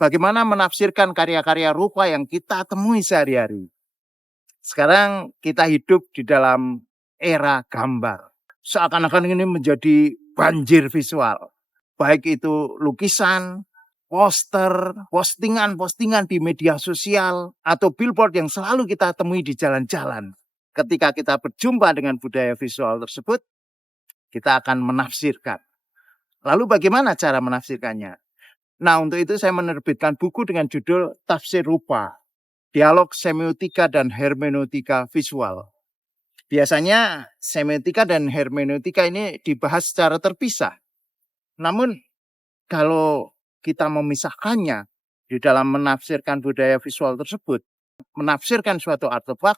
bagaimana menafsirkan karya-karya rupa yang kita temui sehari-hari. Sekarang kita hidup di dalam era gambar. Seakan-akan ini menjadi banjir visual. Baik itu lukisan, poster, postingan-postingan di media sosial, atau billboard yang selalu kita temui di jalan-jalan. Ketika kita berjumpa dengan budaya visual tersebut, kita akan menafsirkan. Lalu bagaimana cara menafsirkannya? Nah, untuk itu saya menerbitkan buku dengan judul Tafsir Rupa, Dialog Semiotika dan Hermeneutika Visual. Biasanya semiotika dan hermeneutika ini dibahas secara terpisah. Namun kalau kita memisahkannya di dalam menafsirkan budaya visual tersebut, menafsirkan suatu artefak,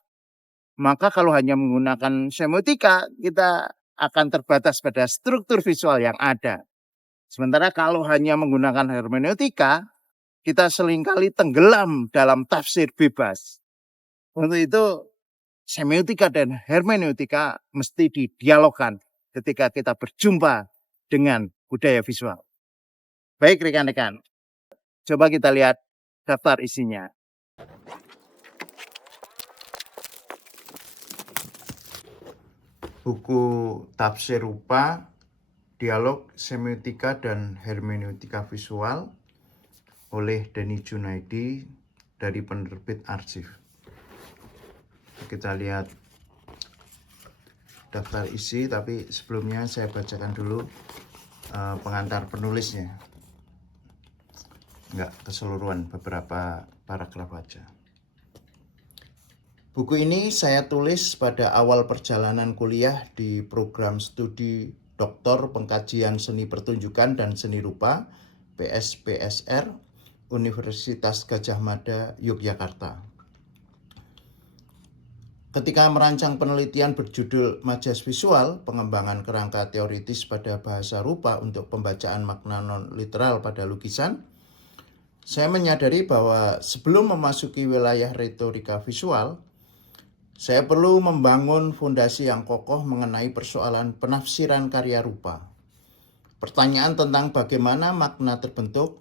maka kalau hanya menggunakan semiotika, kita akan terbatas pada struktur visual yang ada. Sementara kalau hanya menggunakan hermeneutika, kita seringkali tenggelam dalam tafsir bebas. Untuk itu, semiotika dan hermeneutika mesti didialogkan ketika kita berjumpa dengan budaya visual. Baik rekan-rekan, coba kita lihat daftar isinya. Buku Tafsir Rupa, Dialog Semiotika dan Hermeneutika Visual oleh Denny Junaidi dari penerbit Arsif. Kita lihat daftar isi, tapi sebelumnya saya bacakan dulu pengantar penulisnya. Enggak keseluruhan, beberapa paragraf aja. Buku ini saya tulis pada awal perjalanan kuliah di program studi Doktor Pengkajian Seni Pertunjukan dan Seni Rupa PSPSR Universitas Gadjah Mada, Yogyakarta. Ketika merancang penelitian berjudul Majas Visual, pengembangan kerangka teoritis pada bahasa rupa untuk pembacaan makna non-literal pada lukisan, saya menyadari bahwa sebelum memasuki wilayah retorika visual, saya perlu membangun fondasi yang kokoh mengenai persoalan penafsiran karya rupa. Pertanyaan tentang bagaimana makna terbentuk,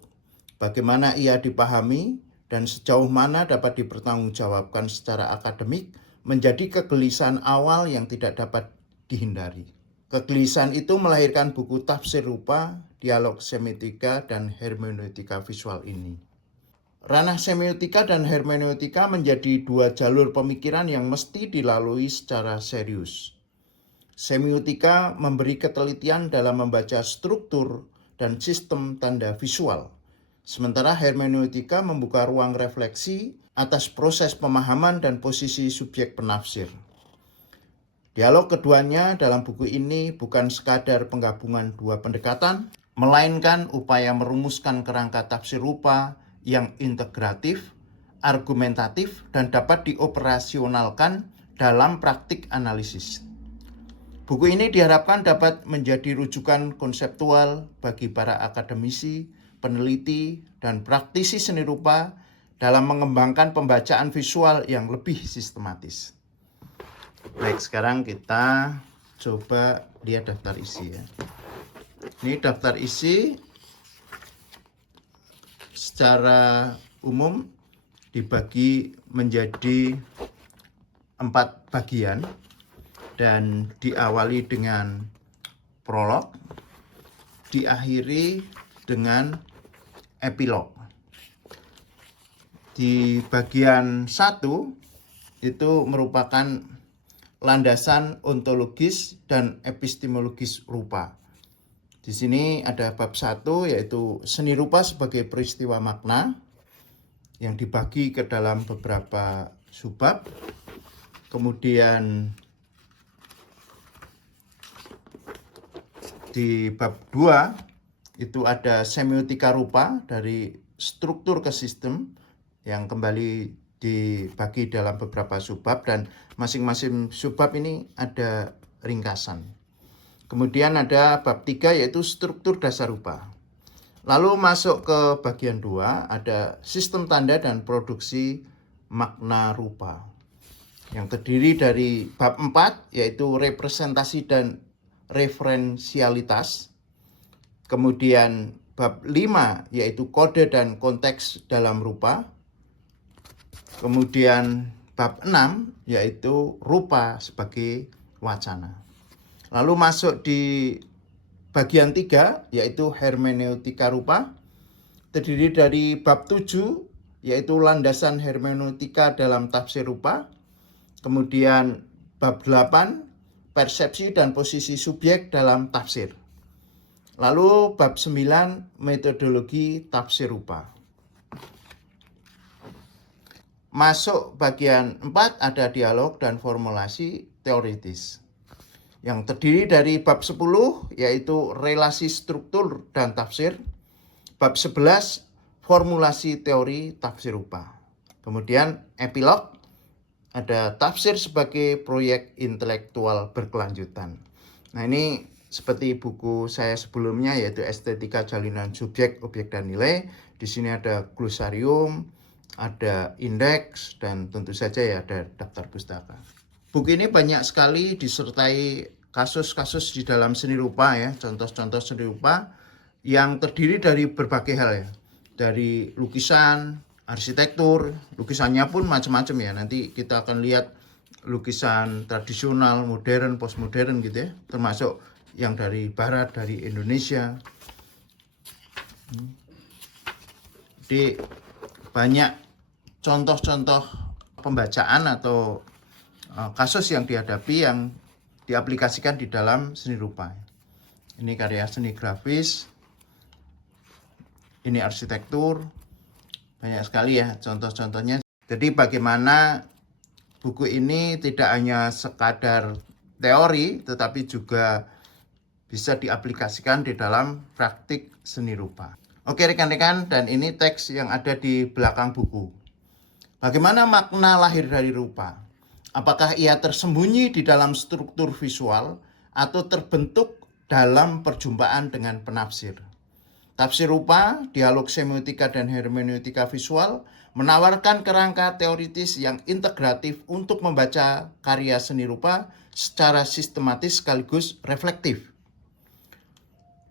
bagaimana ia dipahami, dan sejauh mana dapat dipertanggungjawabkan secara akademik menjadi kegelisahan awal yang tidak dapat dihindari. Kegelisahan itu melahirkan buku Tafsir Rupa, Dialog Semiotika dan Hermeneutika Visual ini. Ranah semiotika dan hermeneutika menjadi dua jalur pemikiran yang mesti dilalui secara serius. Semiotika memberi ketelitian dalam membaca struktur dan sistem tanda visual, sementara hermeneutika membuka ruang refleksi atas proses pemahaman dan posisi subjek penafsir. Dialog keduanya dalam buku ini bukan sekadar penggabungan dua pendekatan, melainkan upaya merumuskan kerangka tafsir rupa yang integratif, argumentatif, dan dapat dioperasionalkan dalam praktik analisis. Buku ini diharapkan dapat menjadi rujukan konseptual bagi para akademisi, peneliti, dan praktisi seni rupa dalam mengembangkan pembacaan visual yang lebih sistematis. Baik, sekarang kita coba lihat daftar isi ya. Ini daftar isi secara umum dibagi menjadi 4 bagian dan diawali dengan prolog, diakhiri dengan epilog. Di bagian 1 itu merupakan landasan ontologis dan epistemologis rupa. Di sini ada bab 1 yaitu seni rupa sebagai peristiwa makna yang dibagi ke dalam beberapa subbab. Kemudian di bab 2 itu ada semiotika rupa dari struktur ke sistem yang kembali dibagi dalam beberapa subbab dan masing-masing subbab ini ada ringkasan. Kemudian ada bab 3 yaitu struktur dasar rupa. Lalu masuk ke bagian 2 ada sistem tanda dan produksi makna rupa. Yang terdiri dari bab 4 yaitu representasi dan referensialitas. Kemudian bab 5 yaitu kode dan konteks dalam rupa. Kemudian bab 6 yaitu rupa sebagai wacana. Lalu masuk di bagian 3 yaitu hermeneutika rupa, terdiri dari bab 7 yaitu landasan hermeneutika dalam tafsir rupa. Kemudian bab 8 persepsi dan posisi subjek dalam tafsir. Lalu bab 9 metodologi tafsir rupa. Masuk bagian 4 ada dialog dan formulasi teoritis, yang terdiri dari bab 10 yaitu relasi struktur dan tafsir, bab 11 formulasi teori tafsir rupa. Kemudian epilog ada tafsir sebagai proyek intelektual berkelanjutan. Nah, ini seperti buku saya sebelumnya yaitu Estetika Jalinan Subjek, Objek dan Nilai. Di sini ada glosarium, ada indeks, dan tentu saja ya ada daftar pustaka. Buku ini banyak sekali disertai kasus-kasus di dalam seni rupa ya, contoh-contoh seni rupa yang terdiri dari berbagai hal ya. Dari lukisan, arsitektur, lukisannya pun macam-macam ya. Nanti kita akan lihat lukisan tradisional, modern, postmodern gitu ya, termasuk yang dari barat, dari Indonesia. Jadi banyak contoh-contoh pembacaan atau kasus yang dihadapi yang diaplikasikan di dalam seni rupa. Ini karya seni grafis, ini arsitektur, banyak sekali ya contoh-contohnya. Jadi bagaimana buku ini tidak hanya sekadar teori, tetapi juga bisa diaplikasikan di dalam praktik seni rupa. Oke rekan-rekan, dan ini teks yang ada di belakang buku. Bagaimana makna lahir dari rupa? Apakah ia tersembunyi di dalam struktur visual atau terbentuk dalam perjumpaan dengan penafsir? Tafsir rupa, dialog semiotika dan hermeneutika visual menawarkan kerangka teoritis yang integratif untuk membaca karya seni rupa secara sistematis sekaligus reflektif.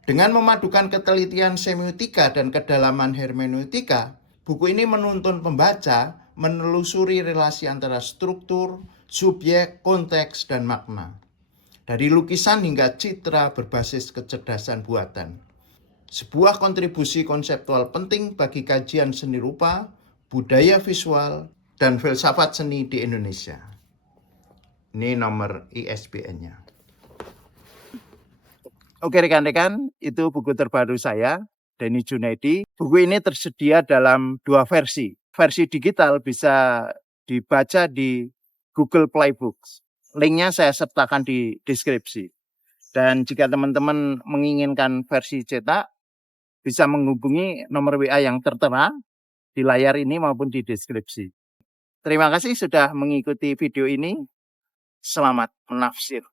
Dengan memadukan ketelitian semiotika dan kedalaman hermeneutika, buku ini menuntun pembaca menelusuri relasi antara struktur, subjek, konteks, dan makna. Dari lukisan hingga citra berbasis kecerdasan buatan. Sebuah kontribusi konseptual penting bagi kajian seni rupa, budaya visual, dan filsafat seni di Indonesia. Ini nomor ISBN-nya. Oke rekan-rekan, itu buku terbaru saya, Denny Junaidi. Buku ini tersedia dalam 2 versi. Versi digital bisa dibaca di Google Play Books. Linknya saya sertakan di deskripsi. Dan jika teman-teman menginginkan versi cetak, bisa menghubungi nomor WA yang tertera di layar ini maupun di deskripsi. Terima kasih sudah mengikuti video ini. Selamat menafsir.